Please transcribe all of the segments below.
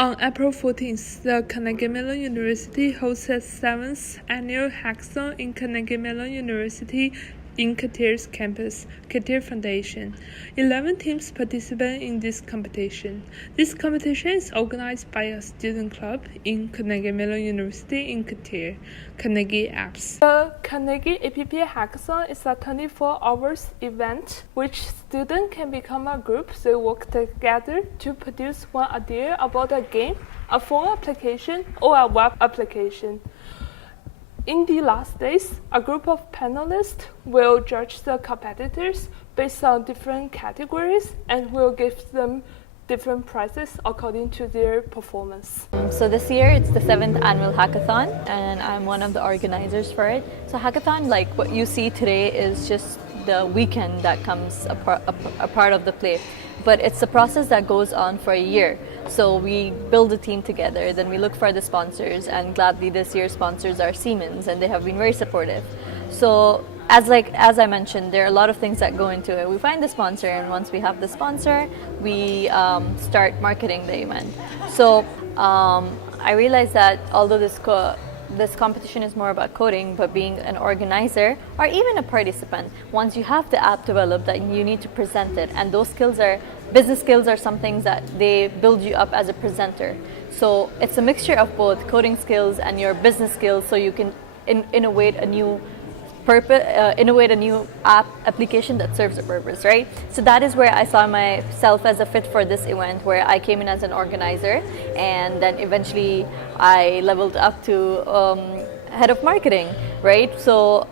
On April 14th, the Carnegie Mellon University hosts its 7th annual hackathon in Carnegie Mellon University in Qatar's campus, Qatar Foundation. 11 teams participate in this competition. This competition is organized by a student club in Carnegie Mellon University in Qatar, Carnegie Apps. The Carnegie APP Hackathon is a 24-hour event which students can become a group. They work together to produce one idea about a game, a phone application, or a web application. In the last days, a group of panelists will judge the competitors based on different categories and will give them different prizes according to their performance. So this year it's the 7th annual hackathon and I'm one of the organizers for it. So hackathon, like what you see today, is just the weekend that comes a part of the play. But it's a process that goes on for a year. So we build a team together, then we look for the sponsors, and gladly this year's sponsors are Siemens, and they have been very supportive. So as I mentioned, there are a lot of things that go into it. We find the sponsor, and once we have the sponsor, we start marketing the event. So I realized that although this competition is more about coding, but being an organizer or even a participant, once you have the app developed, that you need to present it, and those business skills are some things that they build you up as a presenter. So it's a mixture of both coding skills and your business skills, so you can innovate a new application that serves a purpose, right? So that is where I saw myself as a fit for this event, where I came in as an organizer, and then eventually I leveled up to head of marketing, right? So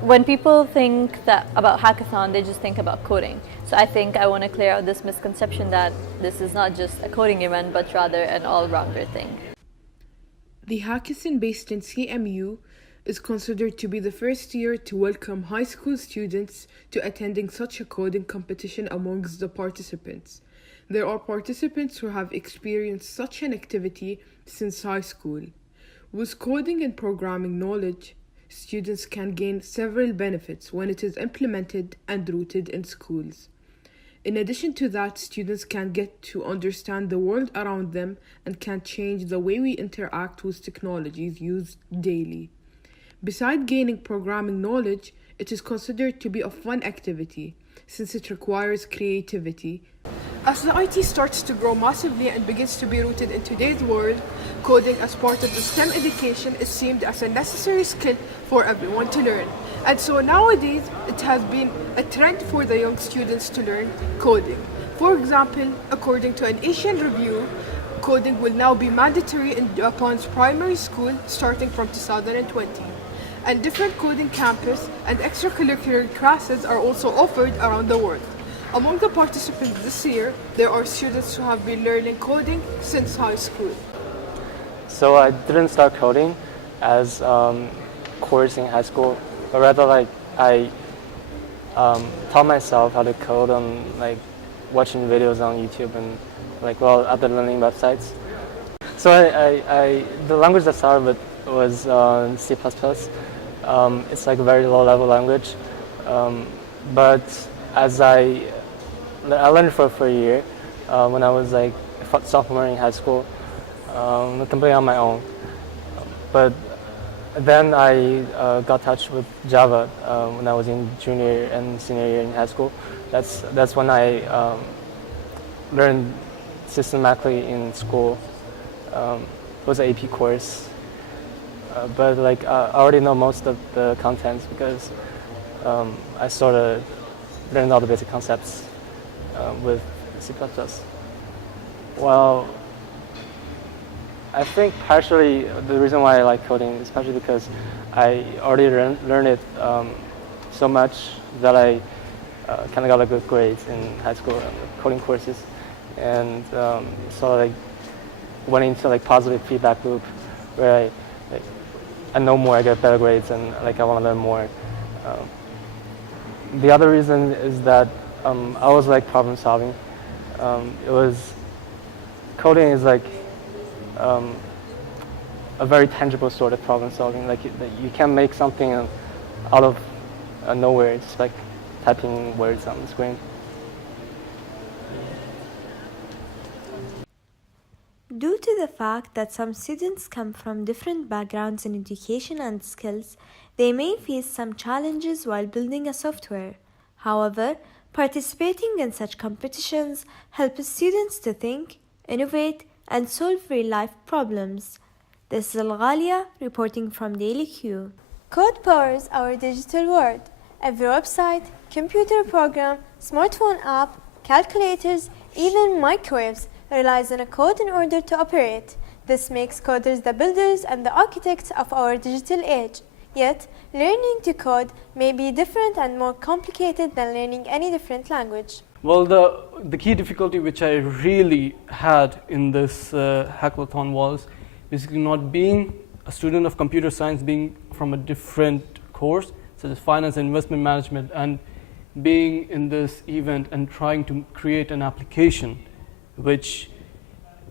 when people think about hackathon, they just think about coding. So I think I want to clear out this misconception that this is not just a coding event, but rather an all-rounder thing. The hackathon based in CMU is considered to be the first year to welcome high school students to attending such a coding competition amongst the participants. There are participants who have experienced such an activity since high school. With coding and programming knowledge, students can gain several benefits when it is implemented and rooted in schools. In addition to that, students can get to understand the world around them and can change the way we interact with technologies used daily. Besides gaining programming knowledge, it is considered to be a fun activity since it requires creativity. As the IT starts to grow massively and begins to be rooted in today's world, coding as part of the STEM education is seen as a necessary skill for everyone to learn. And so nowadays, it has been a trend for the young students to learn coding. For example, according to an Asian review, coding will now be mandatory in Japan's primary school starting from 2020. And different coding campus and extracurricular classes are also offered around the world. Among the participants this year, there are students who have been learning coding since high school. So I didn't start coding as course in high school, but rather I taught myself how to code on watching videos on YouTube and other learning websites. So the language I started with was C++. It's a very low-level language, but as I learned for a year when I was sophomore in high school, completely on my own. But then I got touch with Java when I was in junior and senior year in high school. That's when I learned systematically in school. It was an AP course. But I already know most of the contents because I sort of learned all the basic concepts with C++. Well, I think partially the reason why I like coding is partially because I already learned it so much that I kind of got good grades in high school coding courses, and so went into positive feedback loop where I know more, I get better grades, and I want to learn more. The other reason is that I always like problem solving. Coding is a very tangible sort of problem solving. You can make something out of nowhere, just typing words on the screen. Do Due to the fact that some students come from different backgrounds in education and skills, they may face some challenges while building a software. However, participating in such competitions helps students to think, innovate, and solve real-life problems. This is Alghalya reporting from Daily Q. Code powers our digital world. Every website, computer program, smartphone app, calculators, even microwaves relies on a code in order to operate. This makes coders the builders and the architects of our digital age. Yet, learning to code may be different and more complicated than learning any different language. Well, the key difficulty which I really had in this hackathon was basically not being a student of computer science, being from a different course, such as finance and investment management, and being in this event and trying to create an application which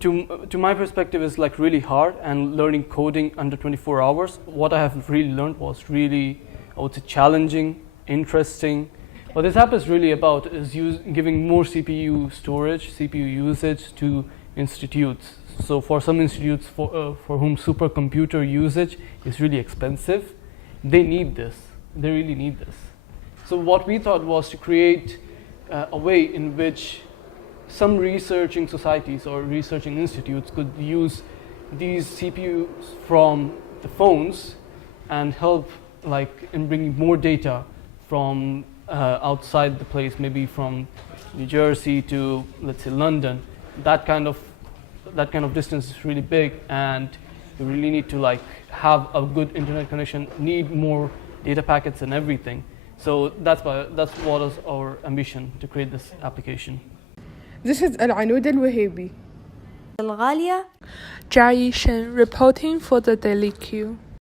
to my perspective is like really hard, and learning coding under 24 hours. What I have really learned was really, I would say, challenging, interesting. What this app is really about is giving more CPU storage, CPU usage to institutes. So for some institutes for whom supercomputer usage is really expensive, they need this. They really need this. So what we thought was to create a way in which some researching societies or researching institutes could use these CPUs from the phones and help like in bringing more data from outside the place, maybe from New Jersey to, let's say, London. That kind of distance is really big, and you really need to like have a good internet connection, need more data packets and everything. So that's what is our ambition, to create this application. This is Al-Anud Al-Wahabi. Alghalya, jiayi reporting for the Daily Q.